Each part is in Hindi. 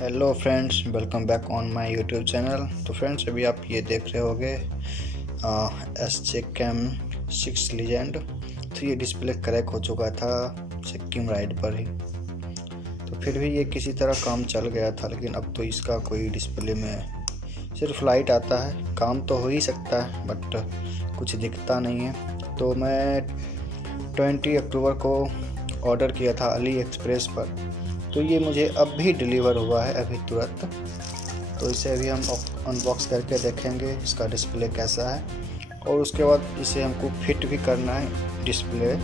Hello friends, welcome back on my YouTube channel. तो फ्रेंड्स, अभी आप ये देख रहे होंगे SJCAM 6 लीजेंड। तो ये डिस्प्ले क्रैक हो चुका था सिक्किम राइड पर ही। तो फिर भी ये किसी तरह काम चल गया था, लेकिन अब तो इसका कोई डिस्प्ले में सिर्फ लाइट आता है। काम तो हो ही सकता है बट कुछ दिखता नहीं है। तो मैं 20 अक्टूबर को ऑर्डर किया था अली एक्सप्रेस पर। तो ये मुझे अब भी डिलीवर हुआ है, अभी तुरंत। तो इसे अभी हम अनबॉक्स करके देखेंगे इसका डिस्प्ले कैसा है, और उसके बाद इसे हमको फिट भी करना है डिस्प्ले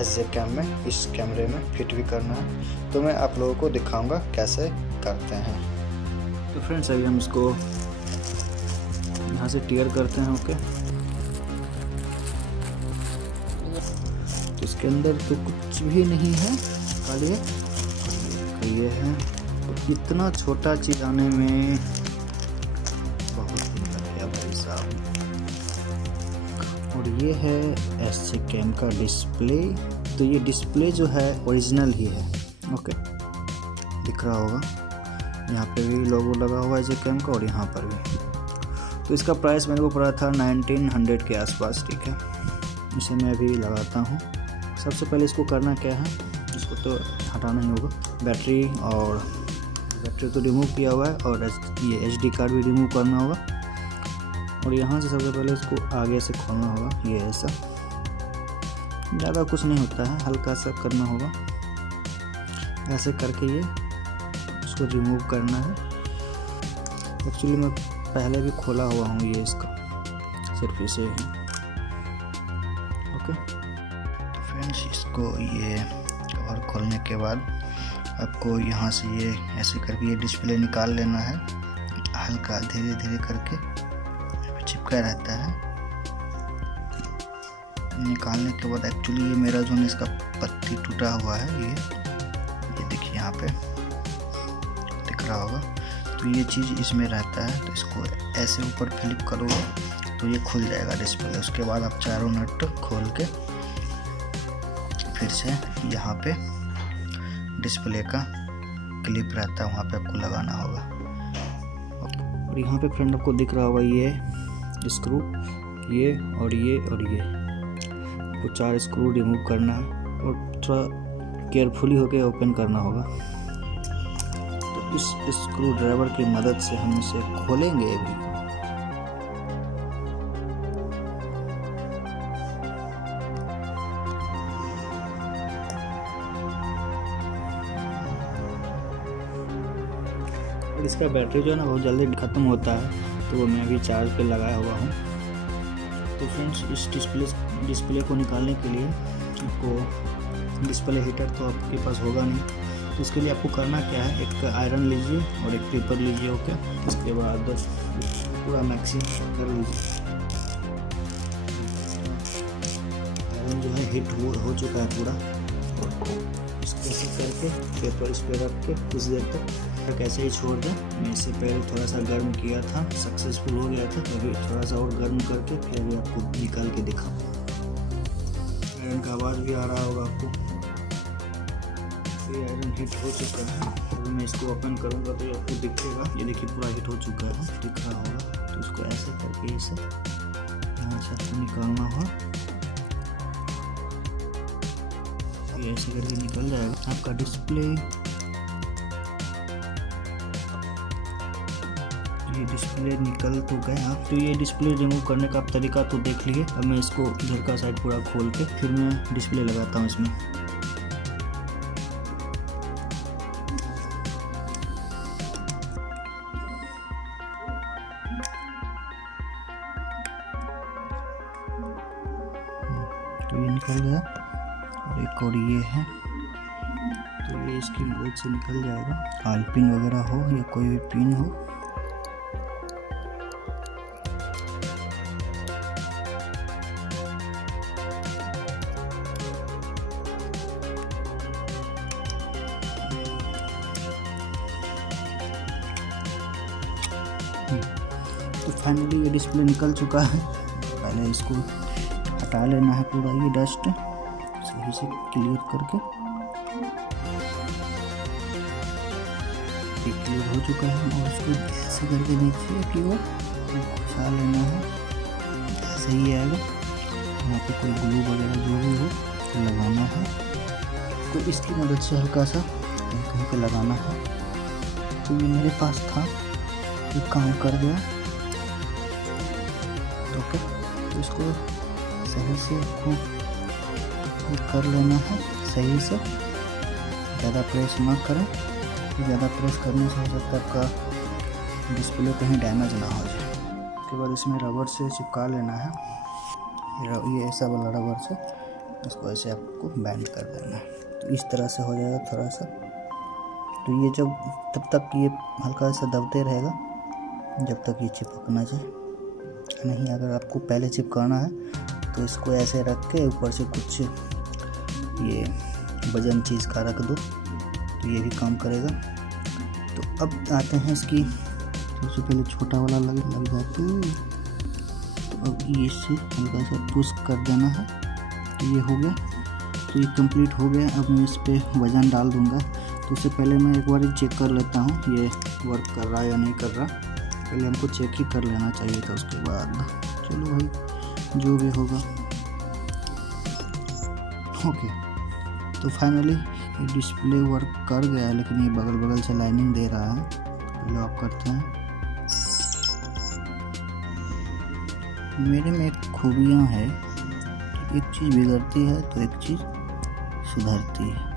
SJCAM में, इस कैमरे में फिट भी करना है। तो मैं आप लोगों को दिखाऊंगा कैसे करते हैं। तो फ्रेंड्स, अभी हम इसको यहाँ से टियर करते हैं। ओके, तो इसके अंदर तो कुछ भी नहीं है, खाली ये है। तो इतना छोटा चीज आने में बहुत दिन लग गया भाई साहब। और ये है SJCAM का डिस्प्ले। तो ये डिस्प्ले जो है ओरिजिनल ही है। ओके, दिख रहा होगा, यहाँ पे भी लोगो लगा हुआ है SJCAM का और यहाँ पर भी। तो इसका प्राइस मेरे को पड़ा था 1900 के आसपास। ठीक है, इसे मैं अभी लगाता हूँ। सबसे पहले इसको करना क्या है, इसको तो हटाना ही होगा। बैटरी तो रिमूव किया हुआ है, और ये SD कार्ड भी रिमूव करना होगा। और यहाँ से सबसे पहले इसको आगे से खोलना होगा। ये ऐसा ज़्यादा कुछ नहीं होता है, हल्का सा करना होगा। ऐसे करके ये इसको रिमूव करना है। एक्चुअली मैं पहले भी खोला हुआ हूँ ये इसका, सिर्फ इसे ही। ओके, तो फ्रेंड्स, इसको ये कवर खोलने के बाद आपको यहाँ से ये ऐसे करके ये डिस्प्ले निकाल लेना है। हल्का धीरे धीरे करके चिपका रहता है। निकालने के बाद एक्चुअली ये मेरा जो इसका पत्ती टूटा हुआ है, ये देखिए यहाँ पे दिख रहा होगा। तो ये चीज़ इसमें रहता है। तो इसको ऐसे ऊपर फ्लिप करोगे तो ये खुल जाएगा डिस्प्ले। उसके बाद आप चारों नट खोल के फिर से यहाँ पे डिस्प्ले का क्लिप रहता है, वहाँ पे आपको लगाना होगा। और यहाँ पे फ्रेंड आपको दिख रहा होगा ये स्क्रू, ये और ये और ये, आपको 4 स्क्रू रिमूव करना है और थोड़ा केयरफुली होके ओपन करना होगा। तो इस स्क्रू ड्राइवर की मदद से हम इसे खोलेंगे अभी। और इसका बैटरी जो है ना बहुत जल्दी ख़त्म होता है, तो वो मैं अभी चार्ज पे लगाया हुआ हूँ। तो फ्रेंड्स, इस डिस्प्ले को निकालने के लिए आपको डिस्प्ले हीटर तो आपके पास होगा नहीं। तो इसके लिए आपको करना क्या है, एक आयरन लीजिए और एक पेपर लीजिए। ओके, इसके बाद पूरा मैक्सिंग कर लीजिए। आयरन जो है हीट हो चुका है पूरा। इसको ऐसे करके पेपर इस पर रख के कुछ देर तक ऐसे ही छोड़ दें। मैं इससे पहले थोड़ा सा गर्म किया था, सक्सेसफुल हो गया था। अभी थोड़ा सा और गर्म करके फिर भी आपको निकाल के दिखाऊँ। आयरन का आवाज़ भी आ रहा होगा आपको। ये आयरन हीट हो चुका है। अभी मैं इसको ओपन करूँगा तो आपको दिखेगा। ये देखिए पूरा हीट हो चुका है, दिख रहा होगा। तो इसको ऐसे करके इसे यहाँ से आपको निकालना होगा। ये ऐसे करके निकल जाएगा आपका डिस्प्ले। ये डिस्प्ले निकल तो गया। तो ये डिस्प्ले रिमूव करने का आप तरीका तो देख लिए। अब मैं इसको इधर का साइड पूरा खोल के फिर मैं डिस्प्ले लगाता हूँ इसमें। तो ये निकल गया, और एक और ये है। तो ये इसकी मदद से निकल जाएगा। आल पिन वगैरह हो या कोई भी पिन हो। तो फाइनली ये डिस्प्ले निकल चुका है। पहले इसको हटा लेना है पूरा ये डस्ट, सही से क्लियर करके। पट्टी क्लियर हो चुका है और उसको ऐसे करके नीचे की ओर घुसा लेना है, ऐसे ही आएगा। यहाँ पे कोई ग्लू वगैरह जो भी हो तो लगाना है, तो इसकी मदद से हल्का सा कहीं पे लगाना है। तो ये मेरे पास था, ये काम कर गया। ओके, तो इसको सही से आपको कर लेना है, सही से, ज़्यादा प्रेस ना करें। ज़्यादा प्रेस करने से हो सकता है आपका डिस्प्ले कहीं डैमेज ना हो जाए। उसके बाद इसमें रबर से चिपका लेना है, ये ऐसा वाला रबर से इसको ऐसे आपको बैंड कर देना है। तो इस तरह से हो जाएगा थोड़ा सा। तो ये जब तब तक ये हल्का सा दबते रहेगा जब तक ये चिपकना जाए। नहीं, अगर आपको पहले चिपकाना है तो इसको ऐसे रख के ऊपर से कुछ ये वजन चीज़ का रख दो, तो ये भी काम करेगा। तो अब आते हैं इसकी, सबसे पहले छोटा वाला लग जाता है, तो अब ये इससे हल्का सा पुश कर देना है। तो ये हो गया, तो ये कंप्लीट हो गया। अब मैं इस पर वज़न डाल दूंगा। तो उससे पहले मैं एक बार चेक कर लेता हूँ ये वर्क कर रहा है या नहीं कर रहा। पहले हमको चेक ही कर लेना चाहिए था, उसके बाद चलो भाई जो भी होगा। ओके, तो फाइनली डिस्प्ले वर्क कर गया है, लेकिन ये बगल बगल से लाइनिंग दे रहा है। लॉक करते हैं। मेरे में एक खूबियाँ है, एक चीज़ बिगड़ती है तो एक चीज़ सुधरती है।